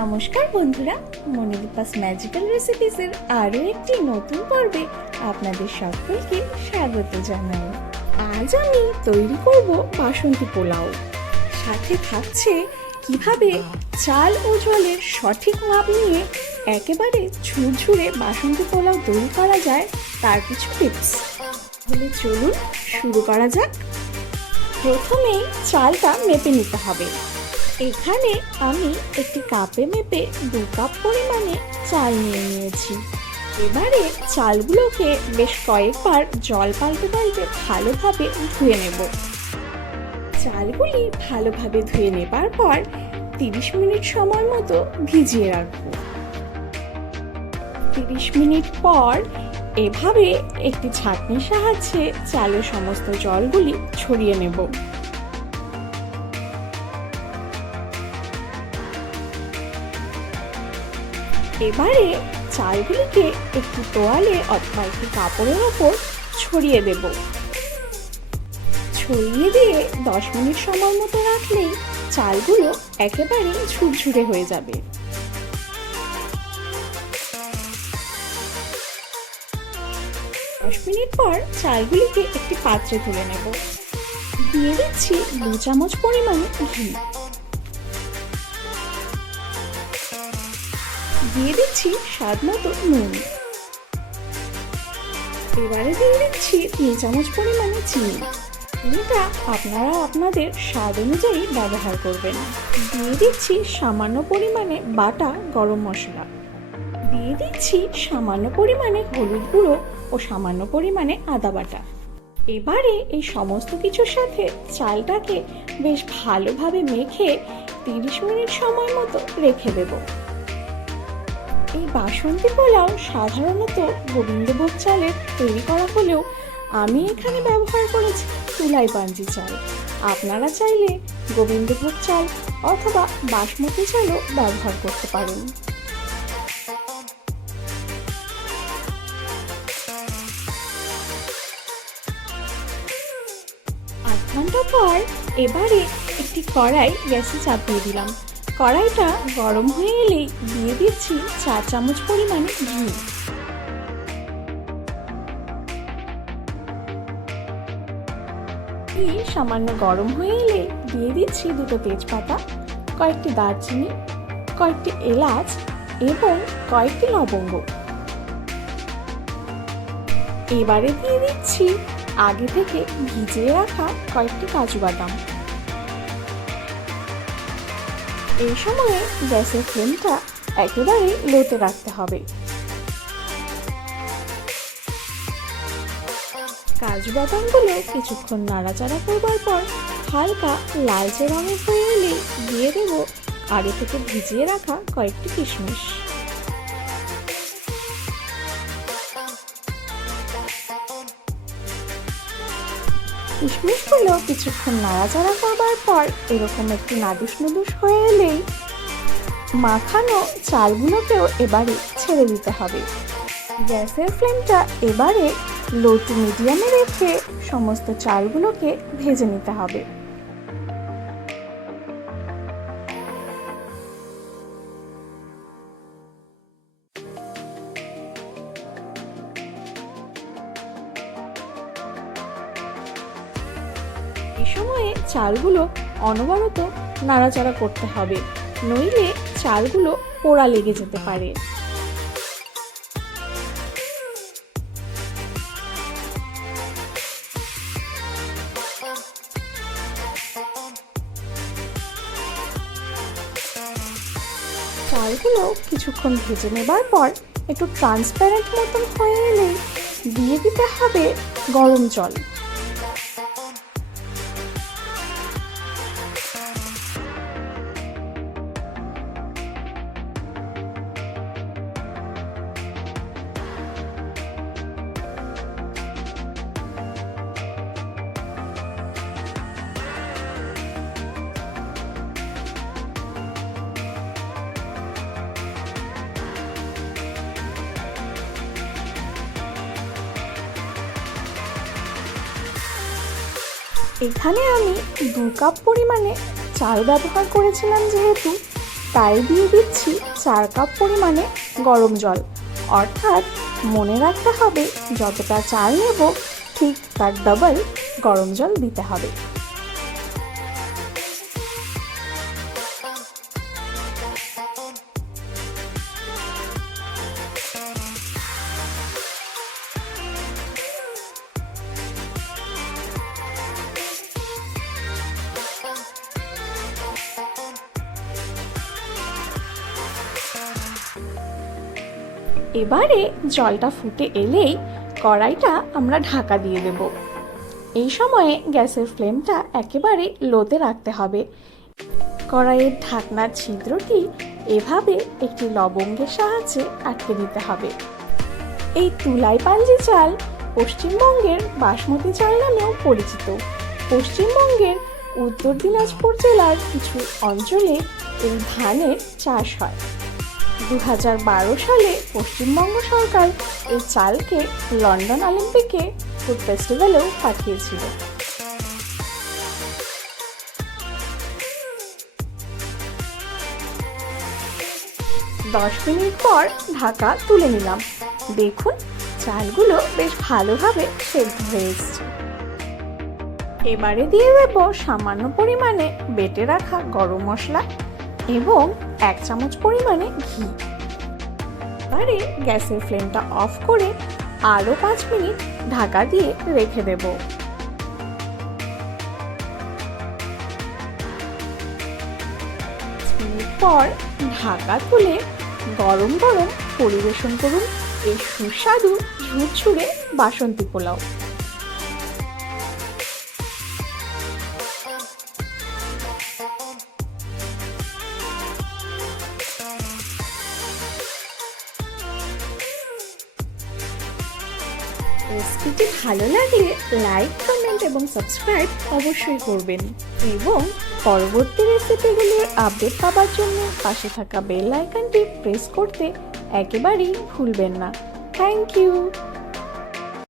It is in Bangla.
নমস্কার বন্ধুরা, মনিদীপাস ম্যাজিক্যাল রেসিপিসের আরও একটি নতুন পর্বে আপনাদের সকলকে স্বাগত জানাই। আজ আমি তৈরি করব বাসন্তী পোলাও। সাথে থাকছে কিভাবে চাল ও জলের সঠিক মাপ নিয়ে একেবারে ঝুরঝুরে বাসন্তী পোলাও তৈরি করা যায় তার কিছু টিপস। তাহলে চলুন শুরু করা যাক। প্রথমেই চালটা মেপে নিতে হবে। এখানে আমি একটি কাপে মেপে 2 কাপ পরিমাণে চাল নিয়ে নিয়েছি। এবারে চালগুলোকে বেশ কয়েকবার জল পাল্টে পাল্টে ভালোভাবে ধুয়ে নেব। চালগুলি ভালোভাবে ধুয়ে নেবার পর 30 মিনিট সময় মতো ভিজিয়ে রাখবো। 30 মিনিট পর এভাবে একটি ছাঁকনির সাহায্যে চালের সমস্ত জলগুলি ছড়িয়ে নেব। এবারে চালগুলিকে একটু তোয়ালে অথবা একটি কাপড়ের ওপর ছড়িয়ে দেব। ছড়িয়ে দিয়ে 10 মিনিট সময় মতো রাখলেই চালগুলো একেবারে ঝুরঝুরে হয়ে যাবে। মিনিট পর চালগুলিকে একটি পাত্রে তুলে নেব। দিয়ে দিচ্ছি 2 চামচ পরিমাণে ঘি। দিয়ে দিচ্ছি স্বাদ মতো নুন। এবারে দিয়ে দিচ্ছি 3 চামচ পরিমাণে চিনি। চিনিটা আপনারা আপনাদের স্বাদ অনুযায়ী ব্যবহার করবেন। দিয়ে দিচ্ছি সামান্য পরিমাণে বাটা গরম মশলা। দিয়ে দিচ্ছি সামান্য পরিমাণে হলুদ গুঁড়ো ও সামান্য পরিমাণে আদা বাটা। এবারে এই সমস্ত কিছুর সাথে চালটাকে বেশ ভালোভাবে মেখে 30 মিনিট সময় মতো রেখে দেব। এই বাসন্তী পোলাও সাধারণত গোবিন্দভোগ চালের তৈরি করা হলেও আমি এখানে ব্যবহার করেছি তুলাইপাঞ্জি চাল। আপনারা চাইলে গোবিন্দভোগ চাল অথবা বাসমতি চালও ব্যবহার করতে পারেন। আধ ঘন্টা পর এবারে একটি কড়াই গ্যাসে চাপিয়ে দিলাম। কড়াইটা গরম হয়ে এলেই দিয়ে দিচ্ছি 4 চামচ পরিমাণে ঘি। ঘি সামান্য গরম হয়ে এলে দিয়ে দিচ্ছি 2টো তেজপাতা, কয়েকটি দারচিনি, কয়েকটি এলাচ এবং কয়েকটি লবঙ্গ। এবারে দিয়ে দিচ্ছি আগে থেকে ভিজিয়ে রাখা কয়েকটি কাজু বাদাম। এই সময়ে গ্যাসের ফ্লেমটা একেবারে লোতে রাখতে হবে। কাজু বাদামগুলো কিছুক্ষণ নাড়াচাড়া করবার পর হালকা লালচে রঙের হয়ে এলে দিয়ে দেব আগে থেকে ভিজিয়ে রাখা কয়েকটি কিশমিশ। কিশমিশগুলো কিছুক্ষণ নাড়াচাড়া করবার পর এরকম একটু নাদুস নুদুস হয়ে এলেই মাখানো চালগুলোকেও এবারে ছেড়ে দিতে হবে। গ্যাসের ফ্লেমটা এবারে লো টু মিডিয়ামে রেখে সমস্ত চালগুলোকে ভেজে নিতে হবে। এই সময়ে চালগুলো অনবরত নাড়াচাড়া করতে হবে, নইলে চালগুলো পোড়া লেগে যেতে পারে। চালগুলো কিছুক্ষণ ভেজে নেবার পর একটু ট্রান্সপারেন্ট মতন হয়ে এলে দিয়ে দিতে হবে গরম জল। এখানে আমি 2 কাপ পরিমাণে চাল ব্যবহার করেছিলাম, যেহেতু তাই দিয়ে দিচ্ছি 4 কাপ পরিমাণে গরম জল। অর্থাৎ মনে রাখতে হবে যতটা চাল নেব ঠিক তার ডাবল গরম জল দিতে হবে। এবারে জলটা ফুটে এলেই কড়াইটা আমরা ঢাকা দিয়ে দেব। এই সময়ে গ্যাসের ফ্লেমটা একেবারে লোতে রাখতে হবে। কড়াইয়ের ঢাকনার ছিদ্রটি এভাবে একটি লবঙ্গের সাহায্যে আটকে দিতে হবে। এই তুলাইপাঞ্জি চাল পশ্চিমবঙ্গের বাসমতি চাল নামেও পরিচিত। পশ্চিমবঙ্গের উত্তর দিনাজপুর জেলার কিছু অঞ্চলে এই ধানের চাষ হয়। 2012 সালে পশ্চিমবঙ্গ সরকার এই চালকে লন্ডন অলিম্পিকে ফুড ফেস্টিভ্যালেও পাঠিয়েছিল। দশ মিনিট পর ঢাকা তুলে নিলাম। দেখুন চালগুলো বেশ ভালোভাবে সেদ্ধ হয়ে এসেছে। এবারে দিয়ে দেব সামান্য পরিমাণে বেটে রাখা গরম মশলা এবং 1 চামচ পরিমাণে ঘি। এবারে গ্যাসের ফ্লেমটা অফ করে আরও 5 মিনিট ঢাকা দিয়ে রেখে দেব। মিনিট পর ঢাকা তুলে গরম গরম পরিবেশন করুন এই সুস্বাদু ঝুরঝুরে বাসন্তী পোলাও। রেসিপিটি ভালো লাগলে লাইক, কমেন্ট এবং সাবস্ক্রাইব অবশ্যই করবেন এবং পরবর্তী রেসিপিগুলির আপডেট পাওয়ার জন্য পাশে থাকা বেল আইকনটি প্রেস করতে একেবারেই ভুলবেন না। Thank you.